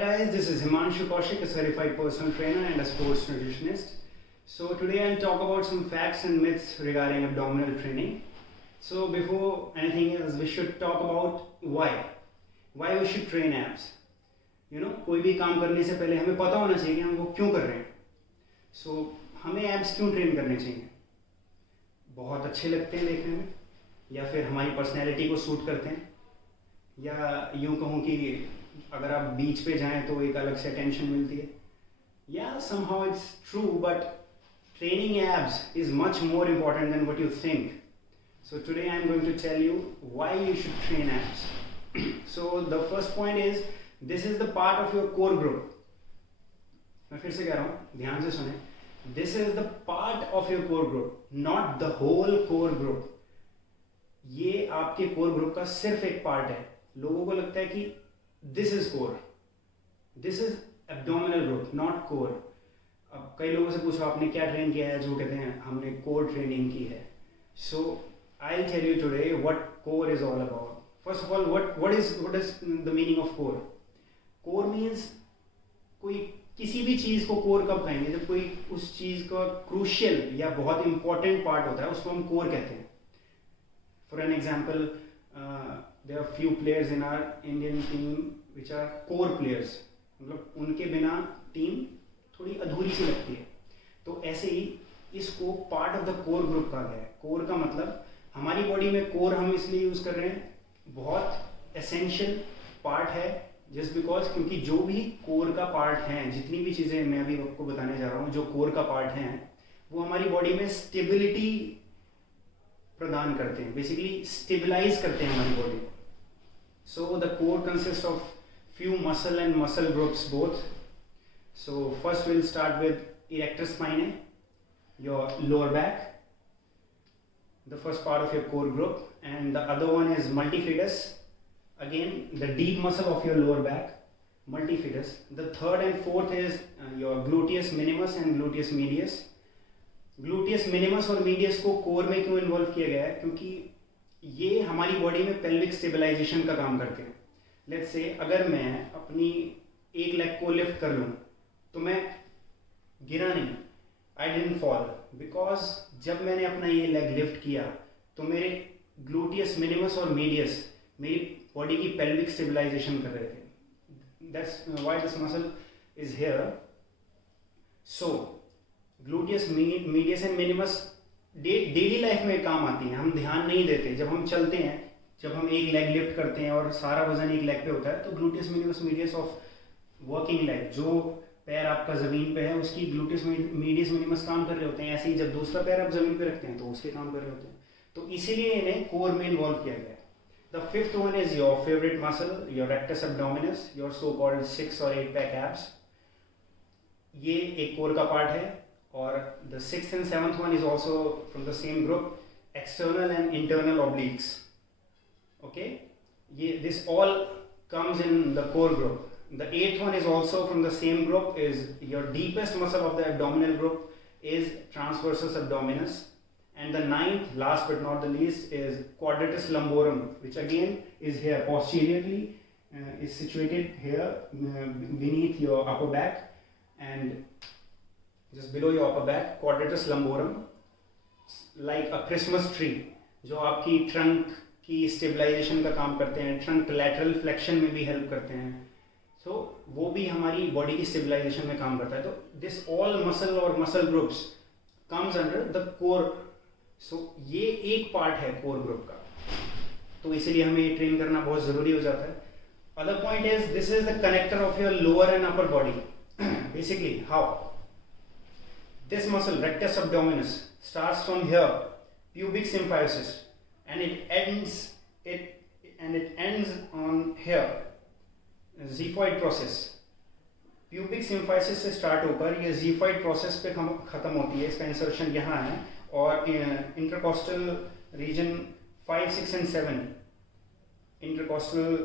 guys, this is Himanshu Kaushik, a certified personal trainer and a sports nutritionist. So today I'll talk about some facts and myths regarding abdominal training. So before anything else, we should talk about why we should train abs. कोई भी काम करने से पहले हमें पता होना चाहिए कि हम वो क्यों कर रहे हैं. So हमें abs क्यों ट्रेन करने चाहिए? बहुत अच्छे लगते हैं देखने में, या फिर हमारी पर्सनैलिटी को सूट करते हैं, या यूँ कहूँ कि अगर आप बीच पे जाएं तो एक अलग से टेंशन मिलती है. Yeah, somehow it's true, but training abs is much more important than what you think. So today I'm going to tell you why you should train abs. So the first point is, this is the part of your core group. मैं फिर से कह रहा हूँ, ध्यान से सुने. This is the part of your core group, not the whole core group. ये आपके core group का सिर्फ एक part है. लोगों को लगता है कि this is core, this is abdominal group, not core. अब कई लोगों से पूछो आपने क्या ट्रेन किया है, जो कहते हैं हमने core training की है. So I'll tell you today what core is all about. First of all, what is the meaning of core? Core means कोई किसी भी चीज़ को core कब कहेंगे, जब कोई उस चीज़ का crucial या बहुत important part होता है, उसको हम core कहते हैं. For an example, there are few players in our Indian team which are core players. मतलब उनके बिना टीम थोड़ी अधूरी सी लगती है. तो ऐसे ही इसको part of the core group कहा गया है. कोर का मतलब हमारी बॉडी में कोर हम इसलिए यूज कर रहे हैं, बहुत एसेंशियल पार्ट है, जस्ट बिकॉज क्योंकि जो भी कोर का पार्ट हैं, जितनी भी चीज़ें मैं अभी आपको बताने जा रहा हूँ जो कोर का पार्ट हैं, वो हमारी बॉडी में स्टेबिलिटी प्रदान करते हैं, बेसिकली स्टेबलाइज करते हैं हमारी बॉडी को. So the core consists of few muscle and muscle groups both. So first we'll start with erector spinae, your lower back, the first part of your core group, and the other one is multifidus, again the deep muscle of your lower back, multifidus. The third and fourth is your gluteus minimus and gluteus medius. Gluteus minimus और medius को core में क्यों involve किया गया है? क्योंकि ये हमारी बॉडी में पेल्विक स्टेबलाइजेशन का काम करते हैं. लेट्स से अगर मैं अपनी एक लेग को लिफ्ट कर लूँ तो मैं गिरा नहीं, आई डिडंट फॉल, बिकॉज जब मैंने अपना ये लेग लिफ्ट किया तो मेरे ग्लूटियस मिनिमस और मीडियस मेरी बॉडी की पेल्विक स्टेबलाइजेशन कर रहे थे. That's why this muscle is here. So gluteus medius and minimus daily life में काम आती हैं. हम ध्यान नहीं देते, जब हम चलते हैं, जब हम एक लेग लिफ्ट करते हैं और सारा वजन एक लेग पे होता है, तो gluteus minimus medius of working leg, जो पैर आपका ज़मीन पे है, उसकी ग्लूटियस मीडियस मिनिमस काम कर रहे होते हैं. ऐसे ही जब दूसरा पैर आप ज़मीन पे रखते हैं तो उसके काम कर रहे होते हैं. तो इसीलिए इन्हें कोर में इन्वॉल्व किया गया है. The fifth one is your favourite muscle, your rectus abdominis, your so called 6 और 8 पैक एब्स. ये एक कोर का पार्ट है. और the sixth and seventh one is also from the same group, external and internal obliques. Okay, this all comes in the core group. The eighth one is also from the same group, is your deepest muscle of the abdominal group is transversus abdominis. And the ninth, last but not the least, is quadratus lumborum, which again is here posteriorly, is situated here beneath your upper back and just below your upper back. Quadratus lumborum, like a Christmas tree, जो आपकी trunk की stabilization का काम करते हैं, trunk lateral flexion में भी help करते हैं. सो वो भी हमारी बॉडी की स्टेबलाइजेशन में काम करता है. तो दिस ऑल मसल और muscle groups comes under the core. So ये एक पार्ट है कोर ग्रुप का, तो इसीलिए हमें ये ट्रेन करना बहुत ज़रूरी हो जाता है. Other point is, this is the connector of your lower and upper body. Basically how this muscle, rectus abdominis, starts from here, pubic symphysis, and it ends on here, xiphoid process. Pubic symphysis से start होकर ये xiphoid process पे खत्म होती है. इसका insertion यहाँ है, और intercostal region 5, 6 and 7, intercostal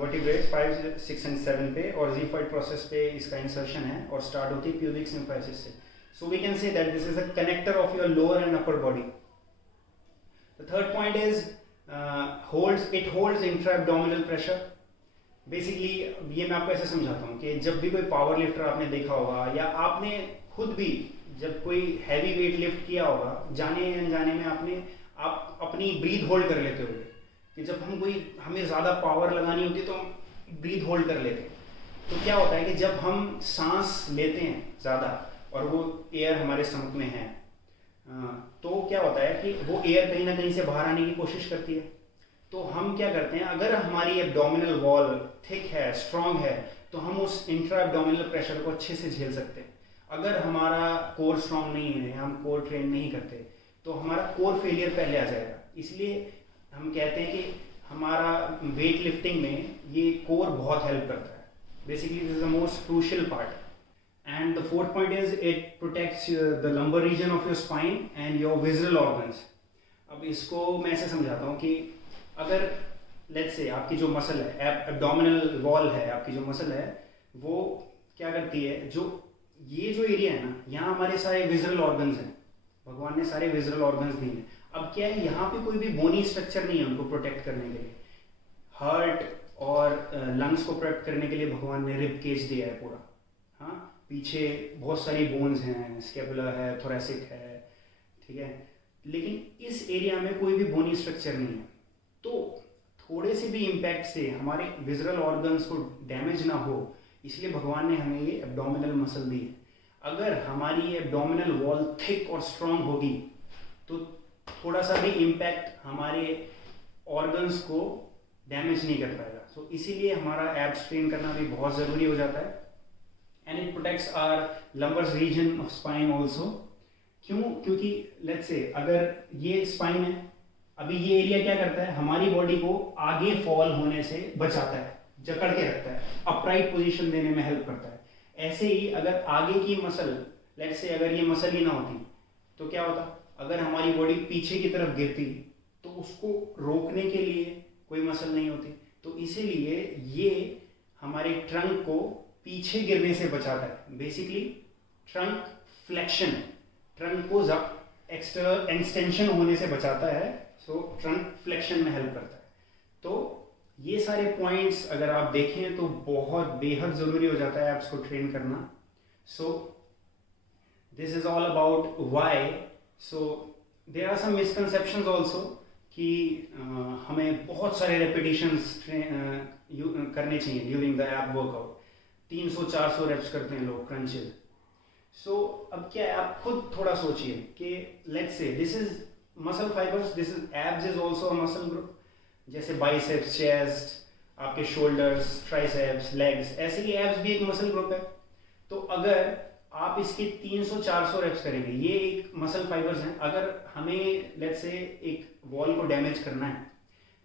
vertebrae 5, 6 and 7 पे, और xiphoid process पे इसका insertion है और start होती है pubic symphysis से. So we can say that this is a connector of your lower and upper body. The third point is it holds intra-abdominal pressure. Basically ये मैं आपको ऐसे समझाता हूँ कि जब भी कोई पावर लिफ्टर आपने देखा होगा या आपने खुद भी जब कोई हैवी वेट लिफ्ट किया होगा, जाने अनजाने में आप अपनी ब्रीथ होल्ड कर लेते होगे कि जब हमें ज़्यादा पावर लगानी होती है तो हम ब्रीथ होल्ड कर लेते हैं। तो क्या होता है कि जब हम सांस लेते हैं ज़्यादा और वो एयर हमारे स्टमक में है, तो क्या होता है कि वो एयर कहीं ना कहीं से बाहर आने की कोशिश करती है। तो हम क्या करते हैं, अगर हमारी एब्डोमिनल वॉल थिक है, स्ट्रांग है, तो हम उस इंट्रा एब्डोमिनल प्रेशर को अच्छे से झेल सकते हैं। अगर हमारा कोर स्ट्रांग नहीं है, हम कोर ट्रेन नहीं करते, तो हमारा कोर फेलियर पहले आ जाएगा। इसलिए हम कहते हैं कि हमारा वेट लिफ्टिंग में ये कोर बहुत हेल्प करता है। Basically this is the most crucial part. And the fourth point is it protects the lumbar region of your spine and your visceral organs. अब इसको मैं ऐसे समझाता हूँ कि अगर लेट्स से आपकी जो मसल है, एब्डोमिनल वॉल है, आपकी जो मसल है वो क्या करती है, ये जो एरिया है ना, यहाँ हमारे सारे विजरल ऑर्गन्स हैं, भगवान ने सारे विजरल ऑर्गन्स दिए हैं। अब क्या है, यहाँ पे कोई भी बोनी स्ट्रक्चर नहीं है उनको प्रोटेक्ट करने के लिए। हार्ट और लंग्स को प्रोटेक्ट करने के लिए भगवान ने रिब केज दिया है पूरा। हाँ, पीछे बहुत सारी बोन्स हैं, स्केपुला है, थोरेसिक है, ठीक है, लेकिन इस एरिया में कोई भी बोनी स्ट्रक्चर नहीं है। तो थोड़े से भी इम्पैक्ट से हमारे विजरल ऑर्गन्स को डैमेज ना हो, इसलिए भगवान ने हमें ये एब्डोमिनल मसल दी है। अगर हमारी एब्डोमिनल वॉल थिक और स्ट्रांग होगी तो थोड़ा सा भी इम्पैक्ट हमारे ऑर्गन्स को डैमेज नहीं कर पाएगा। सो इसीलिए हमारा एब्स ट्रेन करना भी बहुत ज़रूरी हो जाता है। And it protects our lumbars region of spine also. क्यों? क्योंकि लेट्स से अगर ये स्पाइन है, अभी ये एरिया क्या करता है, हमारी बॉडी को आगे फॉल होने से बचाता है, जकड़ के रखता है, अपराइट पोजीशन देने में हेल्प करता है। ऐसे ही अगर आगे की मसल, लेट्स से अगर ये मसल ही ना होती तो क्या होता, अगर हमारी बॉडी पीछे की तरफ गिरती तो उसको रोकने के लिए कोई मसल नहीं होती। तो इसीलिए ये हमारे ट्रंक को पीछे गिरने से बचाता है। बेसिकली ट्रंक फ्लेक्शन, ट्रंक को एक्सटेंशन होने से बचाता है। सो ट्रंक फ्लेक्शन में हेल्प करता है। तो ये सारे पॉइंट्स अगर आप देखें तो बहुत बेहद ज़रूरी हो जाता है एब्स को ट्रेन करना। So this is all about why. So there are some misconceptions also कि हमें बहुत सारे रेपिटेशंस करने चाहिए during the ab workout. 300-400 reps करते हैं लोग क्रंचेस। सो अब क्या है, आप खुद थोड़ा सोचिए कि let's say this is muscle fibres, this is abs is also a muscle group. जैसे बाइसेप्स, चेस्ट, आपके शोल्डर्स, ट्राइसेप्स, लेग्स, ऐसे ही एब्स भी एक मसल ग्रुप है। तो अगर आप इसके 300-400 रेप्स करेंगे, ये एक मसल फाइबर्स हैं। अगर हमें लेट्स से एक वॉल को डैमेज करना है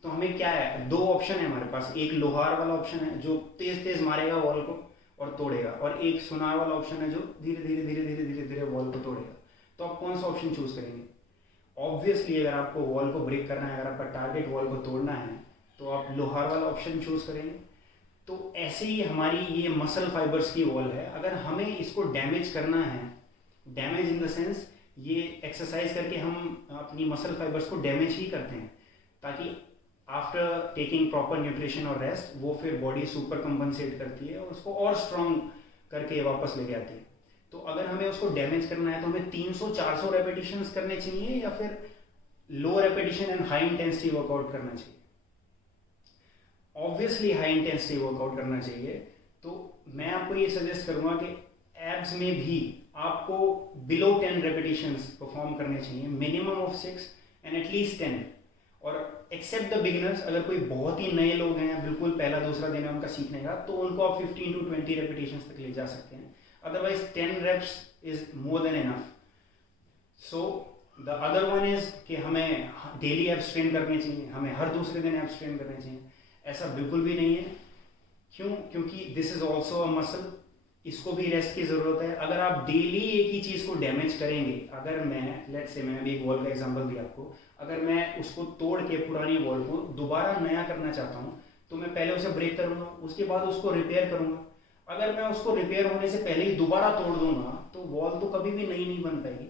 तो हमें क्या है, दो ऑप्शन है हमारे पास। एक लोहार वाला ऑप्शन है जो तेज तेज मारेगा वॉल को और तोड़ेगा, और एक सुनार वाला ऑप्शन है जो धीरे धीरे धीरे धीरे धीरे धीरे वॉल को तोड़ेगा। तो आप कौन सा ऑप्शन चूज करेंगे? ऑब्वियसली अगर आपको वॉल को ब्रेक करना है, अगर आपका टारगेट वॉल को तोड़ना है, तो आप लोहार वाला ऑप्शन चूज करेंगे। तो ऐसे ही हमारी ये मसल फाइबर्स की वॉल है। अगर हमें इसको डैमेज करना है, डैमेज इन द सेंस ये एक्सरसाइज करके हम अपनी मसल फाइबर्स को डैमेज ही करते हैं, ताकि आफ्टर टेकिंग प्रॉपर न्यूट्रिशन और रेस्ट वो फिर बॉडी सुपर कंपनसेट करती है और उसको और स्ट्रॉन्ग करके वापस लेके आती है। तो अगर हमें उसको डैमेज करना है तो हमें 300-400 रेपिटेशंस करने चाहिए या फिर low repetition and high intensity workout करना चाहिए? ऑब्वियसली हाई इंटेंसिटी वर्कआउट करना चाहिए। तो मैं आपको ये सजेस्ट करूंगा कि एब्स में भी आपको बिलो 10 रेपिटेशंस परफॉर्म करने चाहिए, मिनिमम ऑफ 6 एंड एटलीस्ट 10। और एक्सेप्ट द बिगिनर्स, अगर कोई बहुत ही नए लोग हैं, बिल्कुल पहला दूसरा दिन है उनका सीखने का, तो उनको आप 15 to 20 रेपिटेशंस तक ले जा सकते हैं। Otherwise 10 reps is more than enough. So the other one is कि हमें डेली एब्स ट्रेन करने चाहिए, हमें हर दूसरे दिन एब्स ट्रेन करने चाहिए। ऐसा बिल्कुल भी नहीं है। क्यों? क्योंकि this is also a muscle, इसको भी रेस्ट की ज़रूरत है। अगर आप डेली एक ही चीज़ को डैमेज करेंगे, अगर मैं लेट्स से मैंने भी एक वॉल का एग्जांपल दिया आपको, अगर मैं उसको तोड़ के पुरानी वॉल को दोबारा नया करना चाहता हूँ तो मैं पहले उसे ब्रेक करूँगा, उसके बाद उसको रिपेयर करूँगा। अगर मैं उसको रिपेयर होने से पहले ही दोबारा तोड़ दूंगा तो वॉल तो कभी भी नई नहीं बन पाएगी।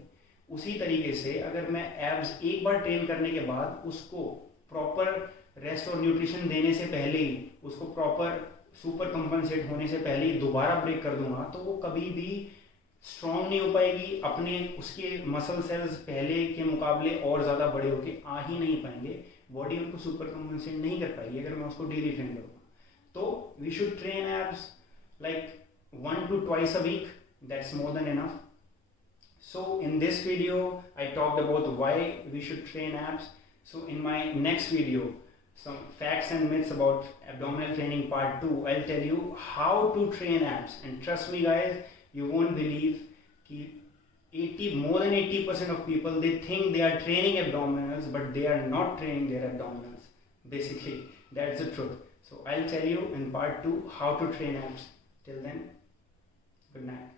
उसी तरीके से अगर मैं एब्स एक बार ट्रेन करने के बाद उसको प्रॉपर रेस्ट और न्यूट्रिशन देने से पहले ही उसको प्रॉपर सुपर कंपनसेट होने से पहले ही दोबारा ब्रेक कर दूंगा तो वो कभी भी स्ट्रॉन्ग नहीं हो पाएगी, अपने उसके मसल सेल्स पहले के मुकाबले और ज़्यादा बड़े होके आ ही नहीं पाएंगे, बॉडी उनको सुपर कंपनसेट नहीं कर पाएगी अगर मैं उसको डेली ट्रेन करूँगा. तो we should train abs like 1 to twice a week. That's more than enough. So in this video I talked about why we should train abs. So in my next video, some facts and myths about abdominal training part 2, I'll tell you how to train abs. And trust me guys, you won't believe कि more than 80% of people, they think they are training abdominals but they are not training their abdominals. Basically that's the truth. So I'll tell you in part 2 how to train abs. Till then, good night.